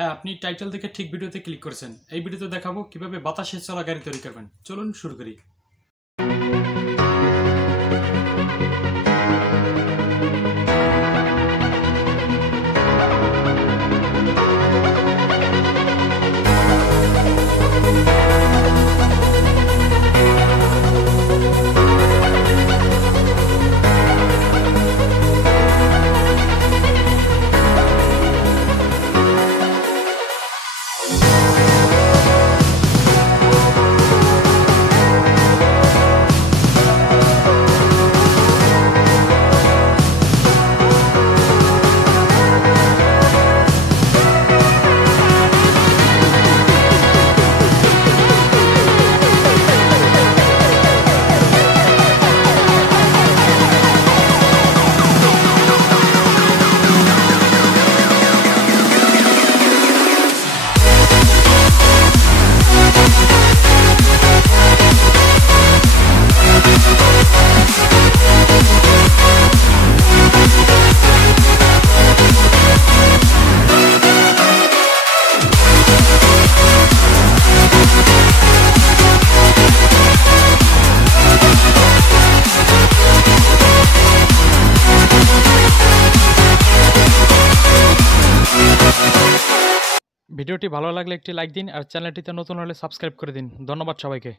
হ্যাঁ, আপনি টাইটেল দেখে ঠিক ভিডিওতে ক্লিক করেছেন। এই ভিডিওতে দেখাবো কিভাবে বাতাসে চলা গাড়ি তৈরি করবেন। চলুন শুরু করি। ভিডিওটি ভালো লাগলে একটি লাইক দিন আর চ্যানেলটিতে নতুন হলে সাবস্ক্রাইব করে দিন। ধন্যবাদ সবাইকে।